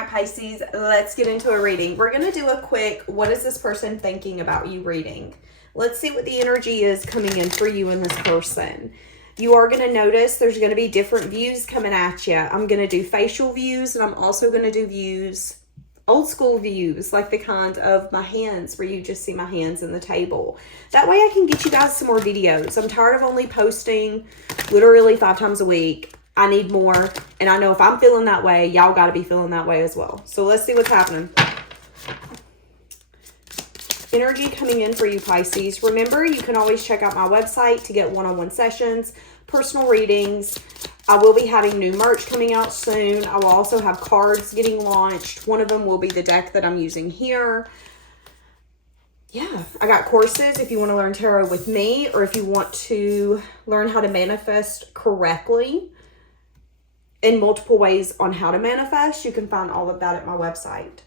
right, Pisces, let's get into a reading. We're going to do a quick, what is this person thinking about you reading? Let's see what the energy is coming in for you and this person. You are going to notice there's going to be different views coming at you. I'm going to do facial views, and I'm also going to do views, old school views, like the kind of my hands where you just see my hands in the table. That way I can get you guys some more videos. I'm tired of only posting literally 5 times a week. I need more, and I know if I'm feeling that way, y'all got to be feeling that way as well. So let's see what's happening. Energy coming in for you, Pisces. Remember, you can always check out my website to get one-on-one sessions, personal readings. I will be having new merch coming out soon. I will also have cards getting launched. One of them will be the deck that I'm using here. Yeah, I got courses if you want to learn tarot with me, or if you want to learn how to manifest correctly in multiple ways on how to manifest. You can find all of that at my website.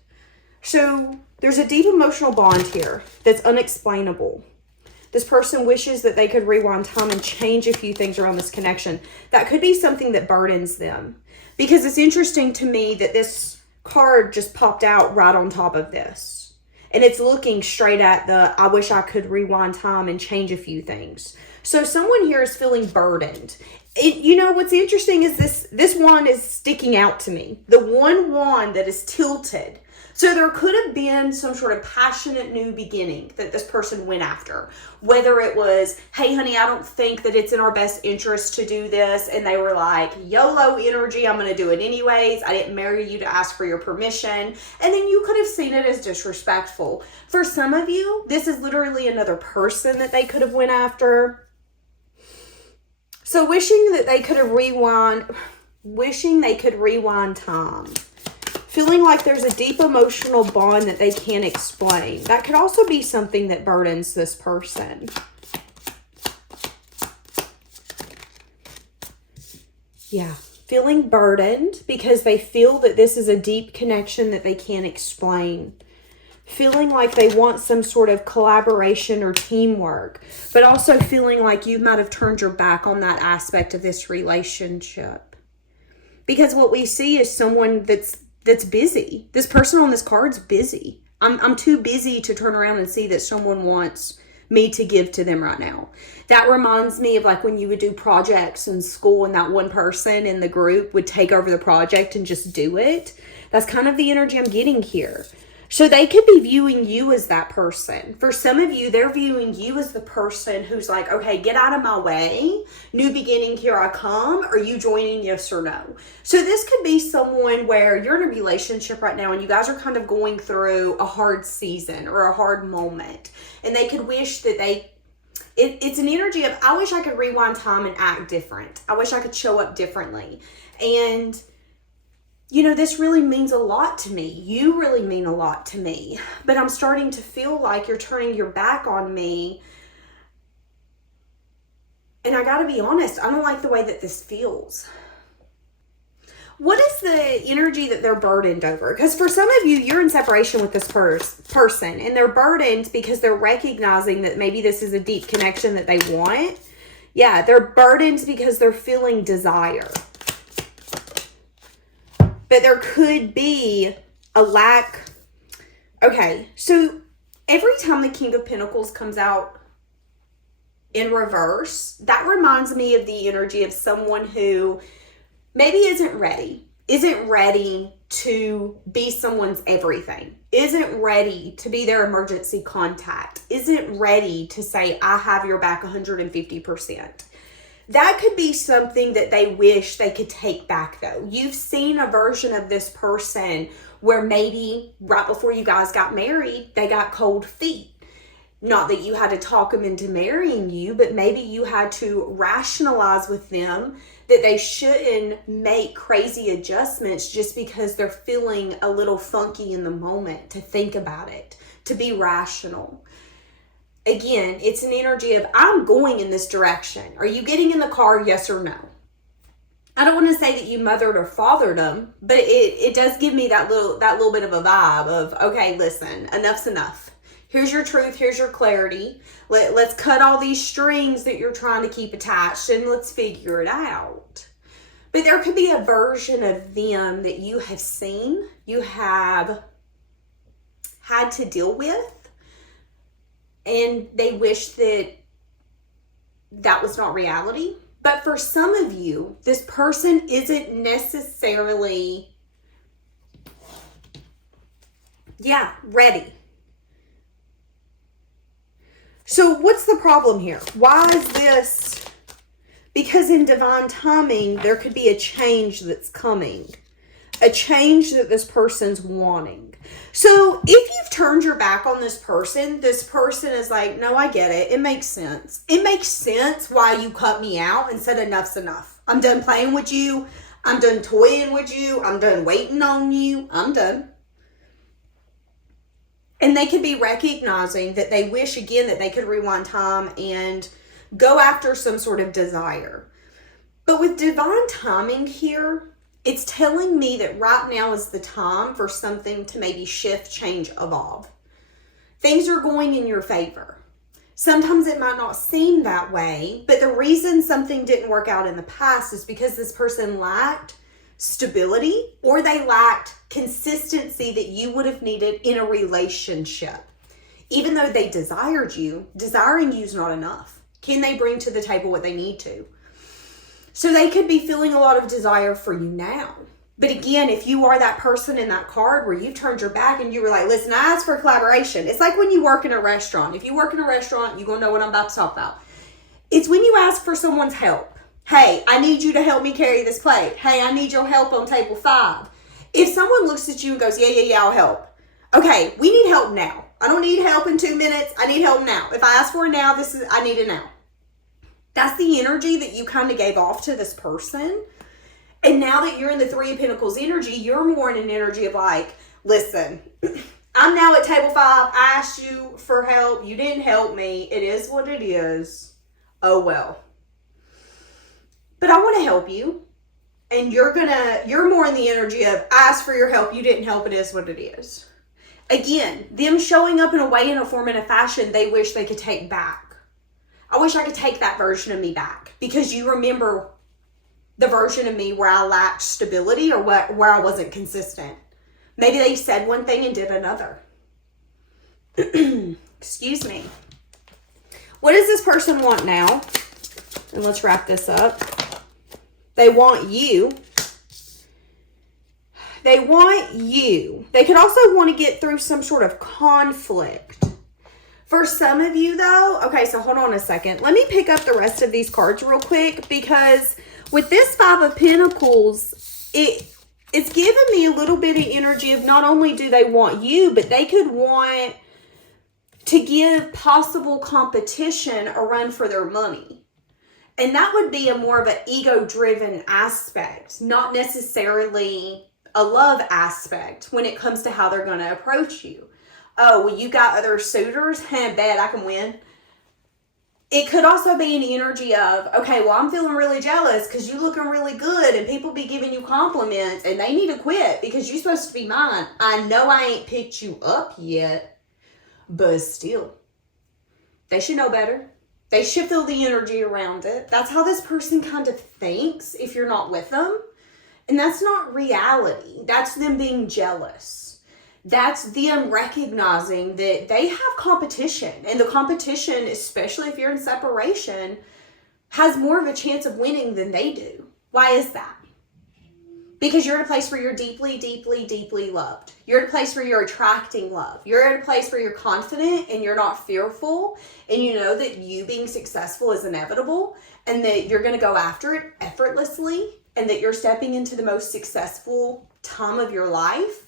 So there's a deep emotional bond here that's unexplainable. This person wishes that they could rewind time and change a few things around this connection. That could be something that burdens them, because it's interesting to me that this card just popped out right on top of this, and it's looking straight at the I wish I could rewind time and change a few things. So someone here is feeling burdened. You know, what's interesting is this wand is sticking out to me. The one wand that is tilted. So there could have been some sort of passionate new beginning that this person went after. Whether it was, hey, honey, I don't think that it's in our best interest to do this. And they were like, YOLO energy, I'm going to do it anyways. I didn't marry you to ask for your permission. And then you could have seen it as disrespectful. For some of you, this is literally another person that they could have went after. So wishing they could rewind time. Feeling like there's a deep emotional bond that they can't explain. That could also be something that burdens this person. Yeah, feeling burdened because they feel that this is a deep connection that they can't explain. Feeling like they want some sort of collaboration or teamwork, but also feeling like you might have turned your back on that aspect of this relationship. Because what we see is someone that's busy. This person on this card's busy. I'm too busy to turn around and see that someone wants me to give to them right now. That reminds me of like when you would do projects in school and that one person in the group would take over the project and just do it. That's kind of the energy I'm getting here. So they could be viewing you as that person. For some of you, they're viewing you as the person who's like, okay, get out of my way. New beginning, here I come. Are you joining, yes or no? So this could be someone where you're in a relationship right now and you guys are kind of going through a hard season or a hard moment. And they could wish that it's an energy of, I wish I could rewind time and act different. I wish I could show up differently. And you know, this really means a lot to me. You really mean a lot to me. But I'm starting to feel like you're turning your back on me. And I gotta be honest, I don't like the way that this feels. What is the energy that they're burdened over? Because for some of you, you're in separation with this person. And they're burdened because they're recognizing that maybe this is a deep connection that they want. Yeah, they're burdened because they're feeling desire. But there could be a lack. Okay, so every time the King of Pentacles comes out in reverse, that reminds me of the energy of someone who maybe isn't ready to be someone's everything, isn't ready to be their emergency contact, isn't ready to say, I have your back 150%. That could be something that they wish they could take back, though. You've seen a version of this person where maybe right before you guys got married, they got cold feet. Not that you had to talk them into marrying you, but maybe you had to rationalize with them that they shouldn't make crazy adjustments just because they're feeling a little funky in the moment, to think about it, to be rational. Again, it's an energy of, I'm going in this direction. Are you getting in the car? Yes or no? I don't want to say that you mothered or fathered them, but it does give me that little bit of a vibe of, okay, listen, enough's enough. Here's your truth. Here's your clarity. Let's cut all these strings that you're trying to keep attached and let's figure it out. But there could be a version of them that you have seen, you have had to deal with, and they wish that that was not reality. But for some of you, this person isn't necessarily, ready. So what's the problem here? Why is this? Because in divine timing, there could be a change that's coming. A change that this person's wanting. So if you've turned your back on this person is like, no, I get it. It makes sense. It makes sense why you cut me out and said enough's enough. I'm done playing with you. I'm done toying with you. I'm done waiting on you. I'm done. And they could be recognizing that they wish again that they could rewind time and go after some sort of desire. But with divine timing here, it's telling me that right now is the time for something to maybe shift, change, evolve. Things are going in your favor. Sometimes it might not seem that way, but the reason something didn't work out in the past is because this person lacked stability or they lacked consistency that you would have needed in a relationship. Even though they desired you, desiring you is not enough. Can they bring to the table what they need to? So they could be feeling a lot of desire for you now. But again, if you are that person in that card where you've turned your back and you were like, listen, I asked for collaboration. It's like when you work in a restaurant. If you work in a restaurant, you're going to know what I'm about to talk about. It's when you ask for someone's help. Hey, I need you to help me carry this plate. Hey, I need your help on table 5. If someone looks at you and goes, yeah, I'll help. Okay, we need help now. I don't need help in 2 minutes. I need help now. If I ask for it now, I need it now. That's the energy that you kind of gave off to this person. And now that you're in the 3 of Pentacles energy, you're more in an energy of like, listen, I'm now at table 5. I asked you for help. You didn't help me. It is what it is. Oh, well. But I want to help you. And you're more in the energy of, I asked for your help. You didn't help. It is what it is. Again, them showing up in a way, in a form, in a fashion they wish they could take back. I wish I could take that version of me back. Because you remember the version of me where I lacked stability or where I wasn't consistent. Maybe they said one thing and did another. Excuse me. What does this person want now? And let's wrap this up. They want you. They want you. They could also want to get through some sort of conflict. For some of you though, okay, so hold on a second. Let me pick up the rest of these cards real quick because with this 5 of Pentacles, it's giving me a little bit of energy of not only do they want you, but they could want to give possible competition a run for their money. And that would be a more of an ego-driven aspect, not necessarily a love aspect when it comes to how they're going to approach you. Oh, well, you got other suitors? Bet I can win. It could also be an energy of, okay, well, I'm feeling really jealous because you're looking really good and people be giving you compliments and they need to quit because you're supposed to be mine. I know I ain't picked you up yet, but still, they should know better. They should feel the energy around it. That's how this person kind of thinks if you're not with them. And that's not reality. That's them being jealous. That's them recognizing that they have competition. And the competition, especially if you're in separation, has more of a chance of winning than they do. Why is that? Because you're in a place where you're deeply, deeply, deeply loved. You're in a place where you're attracting love. You're in a place where you're confident and you're not fearful. And you know that you being successful is inevitable. And that you're going to go after it effortlessly. And that you're stepping into the most successful time of your life.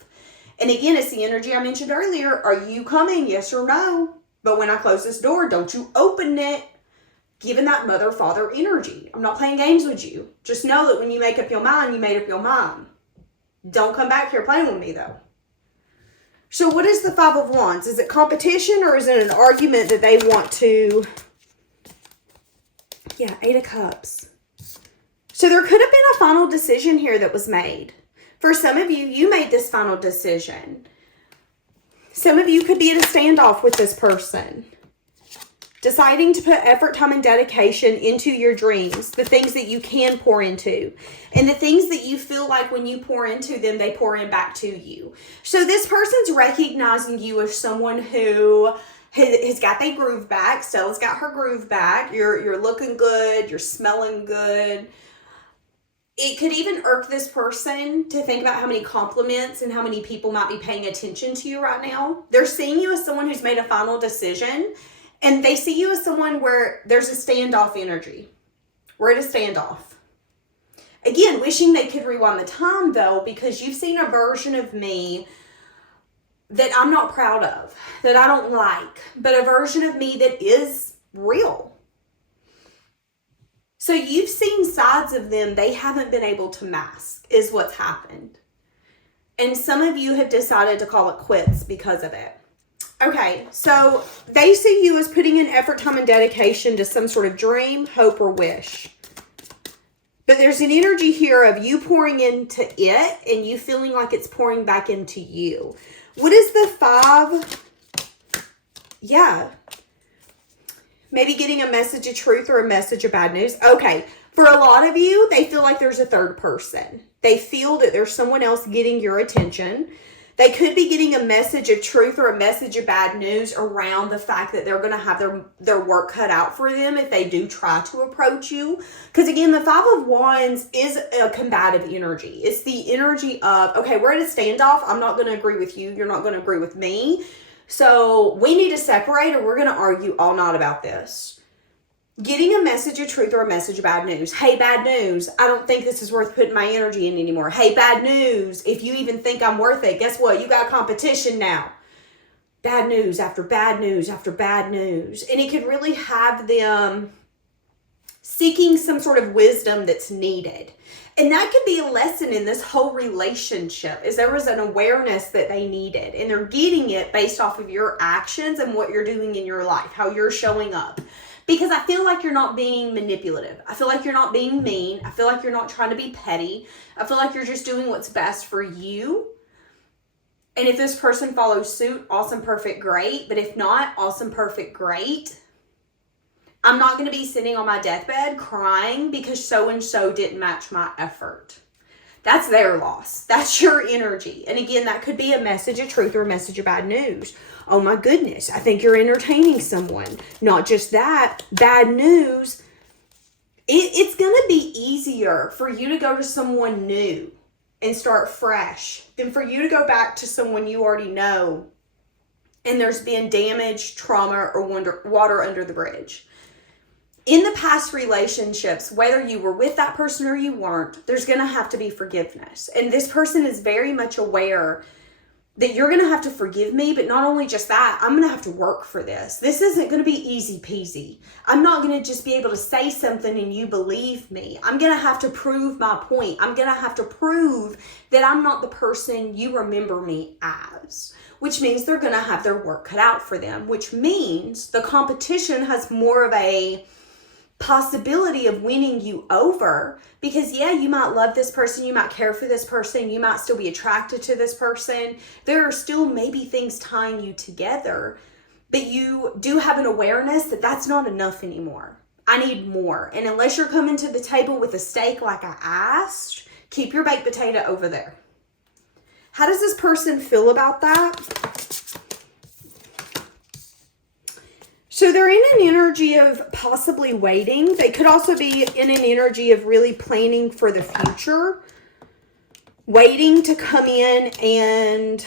And again, it's the energy I mentioned earlier. Are you coming? Yes or no? But when I close this door, don't you open it. Given that mother-father energy. I'm not playing games with you. Just know that when you make up your mind, you made up your mind. Don't come back here playing with me, though. So what is the 5 of Wands? Is it competition or is it an argument that they want to... Yeah, 8 of Cups. So there could have been a final decision here that was made. For some of you, you made this final decision. Some of you could be in a standoff with this person. Deciding to put effort, time, and dedication into your dreams, the things that you can pour into, and the things that you feel like when you pour into them, they pour in back to you. So this person's recognizing you as someone who has got their groove back. Stella's got her groove back. You're looking good. You're smelling good. It could even irk this person to think about how many compliments and how many people might be paying attention to you right now. They're seeing you as someone who's made a final decision, and they see you as someone where there's a standoff energy. We're at a standoff. Again, wishing they could rewind the time though, because you've seen a version of me that I'm not proud of, that I don't like, but a version of me that is real. So you've seen sides of them they haven't been able to mask, is what's happened. And some of you have decided to call it quits because of it. Okay, so they see you as putting in effort, time, and dedication to some sort of dream, hope, or wish. But there's an energy here of you pouring into it and you feeling like it's pouring back into you. What is the 5? Yeah. Maybe getting a message of truth or a message of bad news. Okay, for a lot of you, they feel like there's a third person. They feel that there's someone else getting your attention. They could be getting a message of truth or a message of bad news around the fact that they're going to have their work cut out for them if they do try to approach you. Because again, the 5 of Wands is a combative energy. It's the energy of, okay, we're at a standoff. I'm not going to agree with you. You're not going to agree with me. So we need to separate or we're going to argue all night about this. Getting a message of truth or a message of bad news. Hey, bad news. I don't think this is worth putting my energy in anymore. Hey, bad news. If you even think I'm worth it, guess what? You got competition now. Bad news after bad news after bad news. And it could really have them seeking some sort of wisdom that's needed. And that could be a lesson in this whole relationship, is there was an awareness that they needed. And they're getting it based off of your actions and what you're doing in your life, how you're showing up. Because I feel like you're not being manipulative. I feel like you're not being mean. I feel like you're not trying to be petty. I feel like you're just doing what's best for you. And if this person follows suit, awesome, perfect, great. But if not, awesome, perfect, great. I'm not going to be sitting on my deathbed crying because so-and-so didn't match my effort. That's their loss. That's your energy. And again, that could be a message of truth or a message of bad news. Oh my goodness, I think you're entertaining someone. Not just that, bad news. It's going to be easier for you to go to someone new and start fresh than for you to go back to someone you already know and there's been damage, trauma, or water under the bridge. In the past relationships, whether you were with that person or you weren't, there's going to have to be forgiveness. And this person is very much aware that you're going to have to forgive me, but not only just that, I'm going to have to work for this. This isn't going to be easy peasy. I'm not going to just be able to say something and you believe me. I'm going to have to prove my point. I'm going to have to prove that I'm not the person you remember me as, which means they're going to have their work cut out for them, which means the competition has more of a possibility of winning you over, because yeah, you might love this person, you might care for this person, you might still be attracted to this person. There are still maybe things tying you together, but you do have an awareness that that's not enough anymore. I need more. And unless you're coming to the table with a steak like I asked, keep your baked potato over there. How does this person feel about that? So they're in an energy of possibly waiting. They could also be in an energy of really planning for the future. Waiting to come in and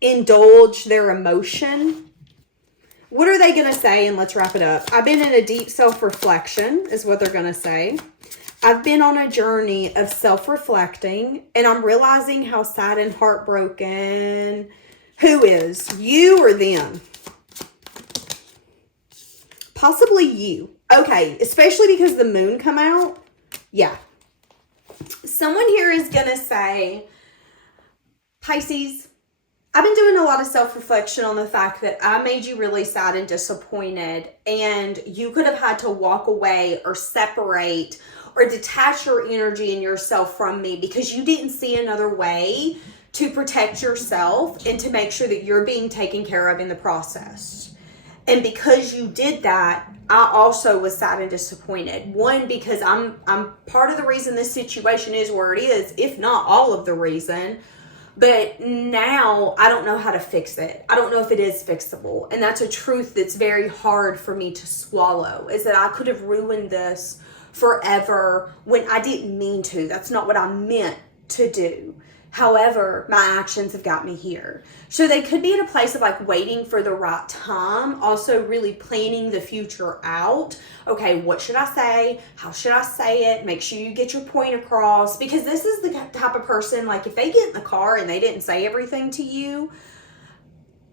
indulge their emotion. What are they going to say? And let's wrap it up. I've been in a deep self-reflection is what they're going to say. I've been on a journey of self-reflecting and I'm realizing how sad and heartbroken. Who is? You or them? Possibly you. Okay, especially because the moon come out. Yeah. Someone here is going to say, Pisces, I've been doing a lot of self-reflection on the fact that I made you really sad and disappointed, and you could have had to walk away or separate or detach your energy and yourself from me because you didn't see another way to protect yourself and to make sure that you're being taken care of in the process. And because you did that, I also was sad and disappointed. One, because I'm part of the reason this situation is where it is, if not all of the reason. But now I don't know how to fix it. I don't know if it is fixable. And that's a truth that's very hard for me to swallow, is that I could have ruined this forever when I didn't mean to. That's not what I meant to do. However, my actions have got me here. So they could be in a place of like waiting for the right time, also really planning the future out. Okay, what should I say? How should I say it? Make sure you get your point across, because this is the type of person, like if they get in the car and they didn't say everything to you,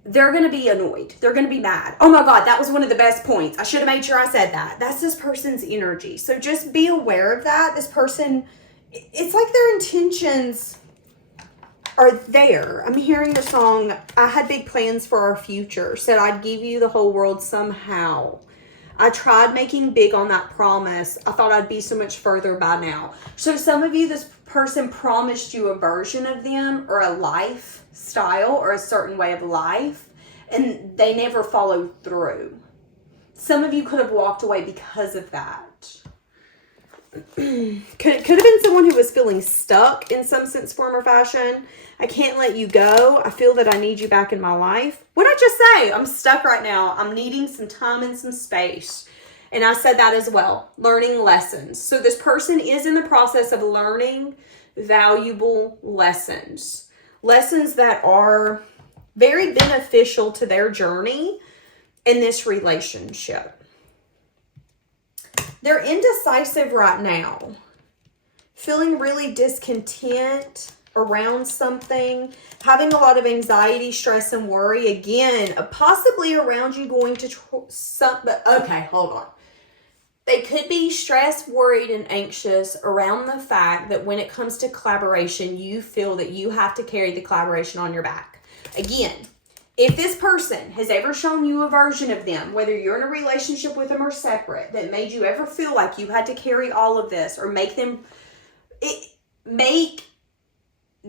they're going to be annoyed. They're going to be mad. Oh my God, that was one of the best points. I should have made sure I said that. That's this person's energy. So just be aware of that. This person, it's like their intentions are there. I'm hearing the song, I had big plans for our future. Said I'd give you the whole world somehow. I tried making big on that promise. I thought I'd be so much further by now. So some of you, this person promised you a version of them or a lifestyle or a certain way of life, and they never followed through. Some of you could have walked away because of that. could have been someone who was feeling stuck in some sense, form, or fashion. I can't let you go. I feel that I need you back in my life. What did I just say? I'm stuck right now. I'm needing some time and some space. And I said that as well. Learning lessons. So this person is in the process of learning valuable lessons. Lessons that are very beneficial to their journey in this relationship. They're indecisive right now. Feeling really discontent around something. Having a lot of anxiety, stress, and worry. Again, possibly around you going to okay, hold on. They could be stressed, worried, and anxious around the fact that when it comes to collaboration, you feel that you have to carry the collaboration on your back. Again, if this person has ever shown you a version of them, whether you're in a relationship with them or separate, that made you ever feel like you had to carry all of this or that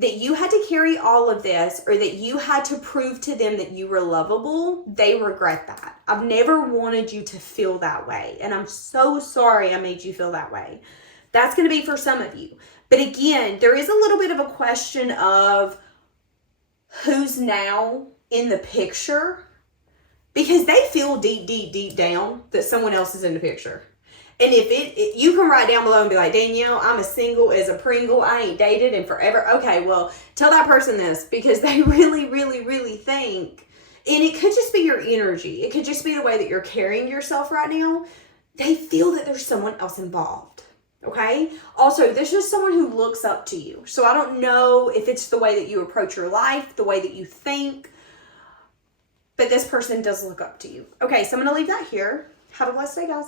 you had to carry all of this, or that you had to prove to them that you were lovable, they regret that. I've never wanted you to feel that way. And I'm so sorry I made you feel that way. That's going to be for some of you. But again, there is a little bit of a question of who's now in the picture, because they feel deep down that someone else is in the picture. And if you can write down below and be like, Danielle, I'm as single as a Pringle. I ain't dated in forever. Okay, well, tell that person this, because they really, really, really think, and it could just be your energy. It could just be the way that you're carrying yourself right now. They feel that there's someone else involved. Okay? Also, this is someone who looks up to you. So I don't know if it's the way that you approach your life, the way that you think, but this person does look up to you. Okay, so I'm going to leave that here. Have a blessed day, guys.